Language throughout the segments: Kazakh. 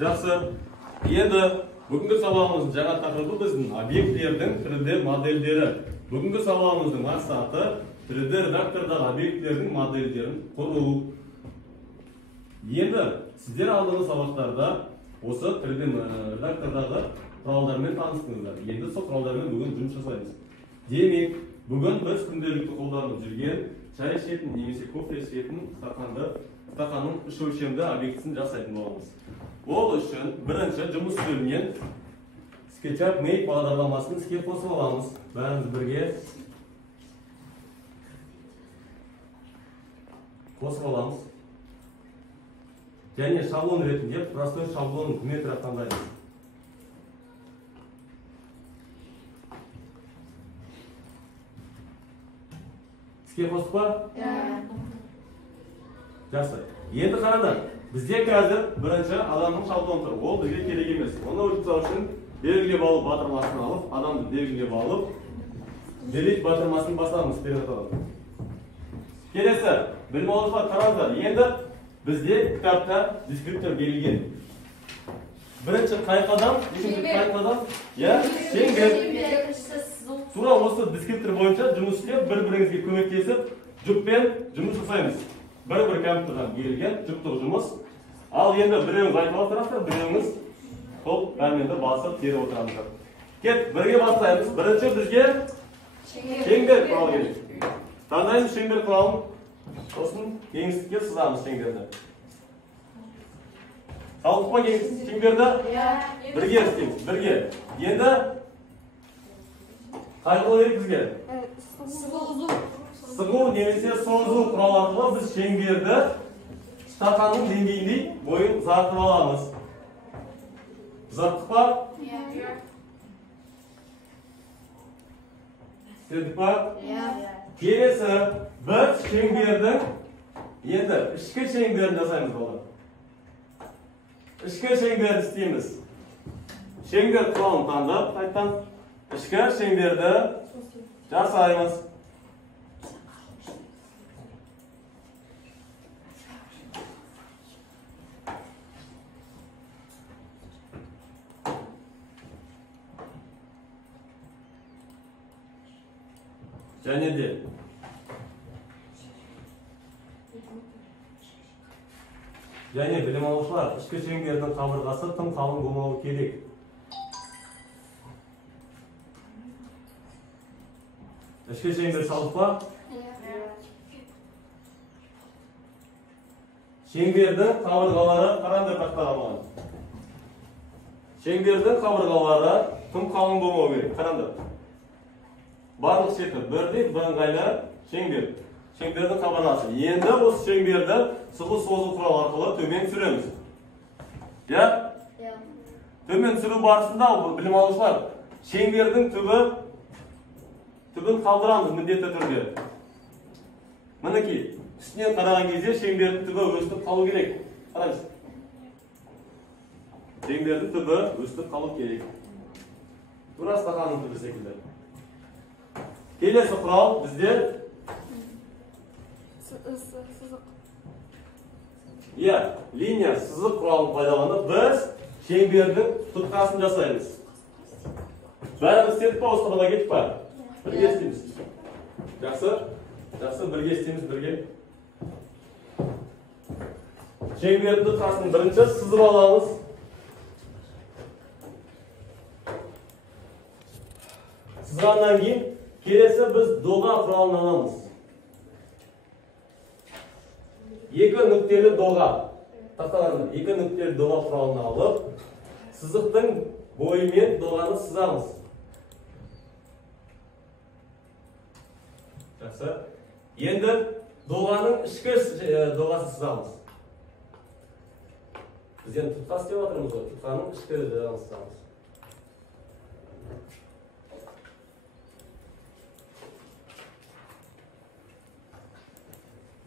Жақсы. Енді бүгінгі сабағымыздың жаңа тақырыбы біздің объектілердің 3D модельдері. Бүгінгі сабағымыздың мақсаты 3D редактордағы объектілердің модельдерін құру. Енді сіздер алдыңғы сабақтарда осы 3D редактордағы құралдармен таныстыңыздар. Енді сол құралдармен бүгін жұмыс жасаймыз. Демек, бүгін біз күнделікті қолданып жүрген шай ішетін немесе кофе ішетін стақанның үш өлшемді объектісін жасайтын боламыз. Ол үшін бірінші жұмыс бөлімінен SketchUp Make бағдарламасын іске қосып аламыз. Бәріміз бірге қосып аламыз. Және шаблон ретінде простой шаблон метр таңдаймыз. Іске қосып па? Жақсы. Енді қараңдар. Бізде қазір бірінші адамның шаблоны тұр. Ол бізге керек емес. Оны өлшеу үшін белгілеп алып батырмасын алып, адамды белгілеп алып, delete батырмасын басамыз. Келесі, білім алушылар қараңдар. Енді бізде кітапта дескриптор берілген. Бірінші қайқадан, екінші қайқадан, шеңбер. Тура осы дескриптор бойынша жұмыс істеп, бір-біріңізге көмектесіп, жүкпен жұмыс жасаймыз. Бір-бір компьютерден берілген жүктік жұмыс. Ал енді біреуіңіз айтып отырасыздар, біреуіңіз сол пәрменді басып теріп отырамыздар. Кет, бірге бастаймыз. Бірінші бізге шеңбер құралы керек. Таңдаймыз шеңбер құралын. Сосын кеңістікке сызамыз шеңберді. Салдық па шеңберді? Бірге істейміз, бірге. Енді қай құрал керек бізге? Сығу немесе созу құралы арқылы біз шеңберді стақанның деңгейіндей бойын ұзартып аламыз. Ұзарттық па? Істедік па? Келесі біз шеңбердің енді ішкі шеңберін жасаймыз болды. Ішкі шеңберді істейміз. Шеңбер құралын таңдап, қайттан ішкі шеңберді жасаймыз. Және де білім алушылар, ішкі шеңбердің қабырғасы тым қалың болмауы керек. Ішкі шеңбер салдық па? Шеңбердің қабырғалары қараңдар тақтаға болған. Шеңбердің қабырғалары тым қалың болмауы керек. Қараңдар. Барлық шеті бірдей бірыңғайлы шеңбер. Шеңбердің қабырғасы. Енді осы шеңберді сығу созу құралы арқылы төмен түсіреміз. Төмен түсіру барысында білім алушылар шеңбердің түбін қалдырамыз міндетті түрде. Мінекей, үстінен қараған кезде шеңбердің түбі өстіп қалу керек. Қараңыз. Шеңбердің түбі өстіп қалу керек. Тура стақанның түбі секілді. Келесі құрал бізде сызық. Линия сызық құралын пайдаланып біз шеңбердің тұтқасын жасаймыз. Бәріміз істедік па, осы құралға кеттік па? Бірге істейміз. Жақсы? Жақсы, бірге істейміз, бірге. Шеңбердің тұтқасын бірінші сызып аламыз. Сызғаннан кейін келесі біз доға құралын аламыз. Екі нүктелі доға. Тақталарында екі нүктелі доға құралын алып, сызықтың бойымен доғаны сызамыз. Жақсы. Енді доғаның ішкі доғасын сызамыз. Біз енді тұтқас деп отырмыз ғой. Тұтқаның ішкі доғасын сызамыз.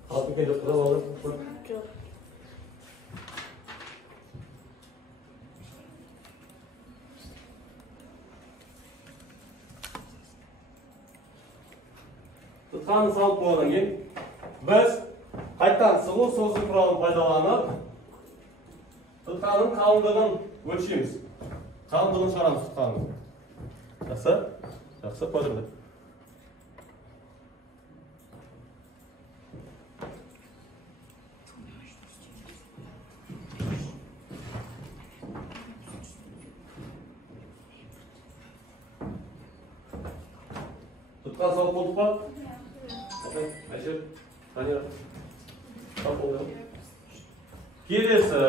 Қалып екен жоқ құрал алып. Жоқ. Тұтқаны салып болғаннан кейін біз қайттан сығу созу құралын пайдаланып Тұтқаның қалыңдығын өлшейміз. Қалыңдығын шығарамыз тұтқаның. Жақсы? Жақсы, қойдырды. Тұтқан сау болдық па? Әшір, Танира. Сау болды. Келесі.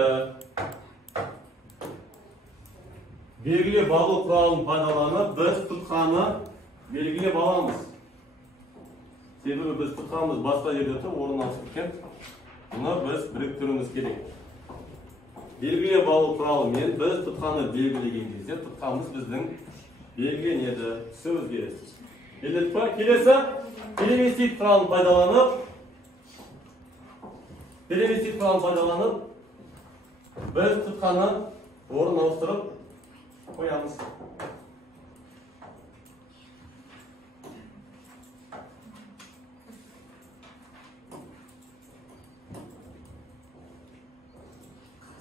Белгілеп алу құралын пайдаланып, біз тұтқаны белгілеп аламыз. Себебі біз тұтқанымыз басқа жерде тұр, орын алып кеткен. Бұны біз біріктіруіміз керек. Белгілеп алу құралымен біз тұтқаны белгілеген кезде, тұтқанымыз біздің белгіленеді, түсі өзгереді. Келеді па? Келесі переместит құралын пайдаланып, біз тұтқаны орын ауыстырып қоямыз.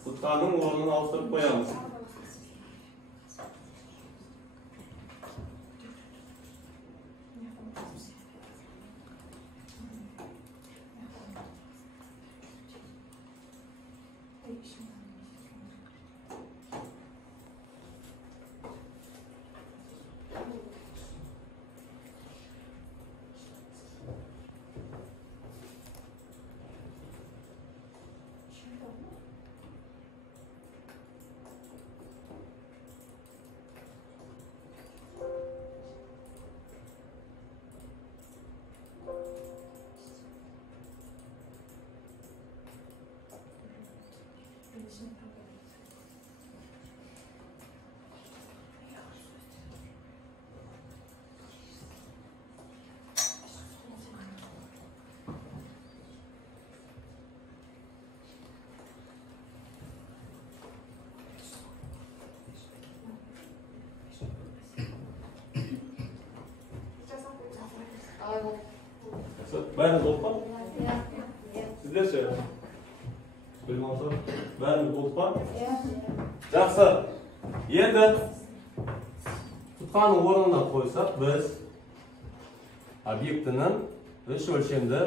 Тұтқаның орнын ауыстырып қоямыз. Бәріміз болып па? Сіздер ше? Бәріміз болып па? Жақсы. Енді тұтқаның орнына қойсақ, біз объектінің үш өлшемді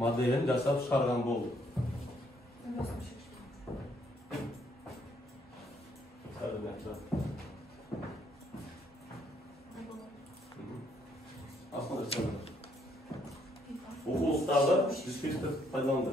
моделін жасап шығарған болдық. Оқулықтағы дискретті пайдаланды.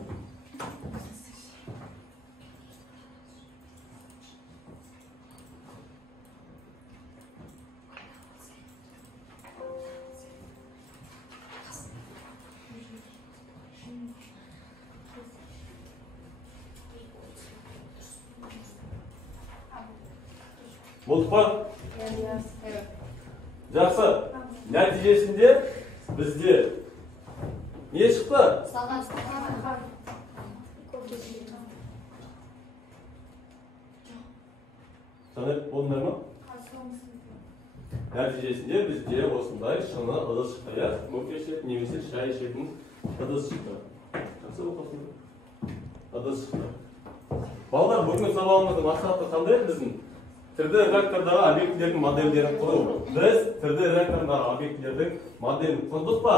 Болды па? Жақсы. Нәтижесінде бізде не шықты? Санап болдыңдар ма? Нәтижесінде бізде осындай шыны ыдыс шықты. Кофе ішетін немесе шай ішетін ыдыс шықты. Жақсы оқасыңдар? Ыдыс шықты. Балалар, бүгінгі сабағымыздың мақсаты қандай біздің? 3D редактордағы объектілердің модельдерін құру. Біз 3D редактордағы объектілердің моделін құрдық па?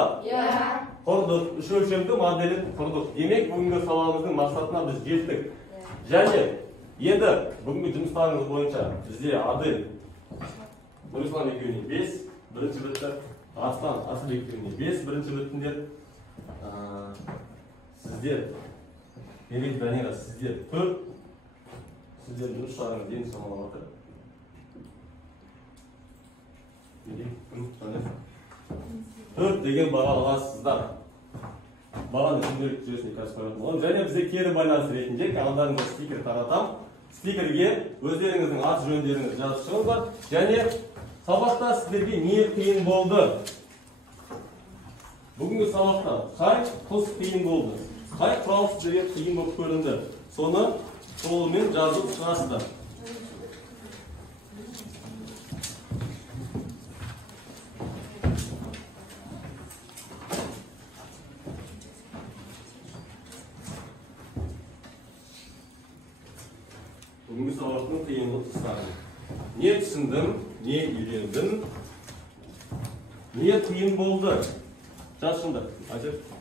Құрдық. Үш өлшемді моделін құрдық. Демек, бүгінгі сабағымыздың мақсатына біз жеттік. Және енді бүгінгі жұмыстарыңыз бойынша бізде Адыл Нұрислам екеуіне 5, бірінші бітті, Асыл екеуіне 5, бірінші біттіндер. Сіздер, Мерет Данира, сіздер 4, сіздер жұмыстарыңыз ең шамалап отыр. Төрт деген баға аласыздар. Бағаны күнделік жүйесіне қазір қоятын боламын. Және бізде кері байланыс ретінде каналдарыңызға стикер таратам. Стикерге өздеріңіздің ат жөндеріңіз жазып шығыңыздар. Және сабақта сіздерге не қиын болды? Бүгінгі сабақта қай құс қиын болды? Қай құрал сіздерге қиын болып көрінді? Соны толымен жазып шығасыздар. Бүгінгі сабақтың қиынлық тұстары. Не түсіндім, не үйрендім, не қиын болды? Жас шындар, айтып.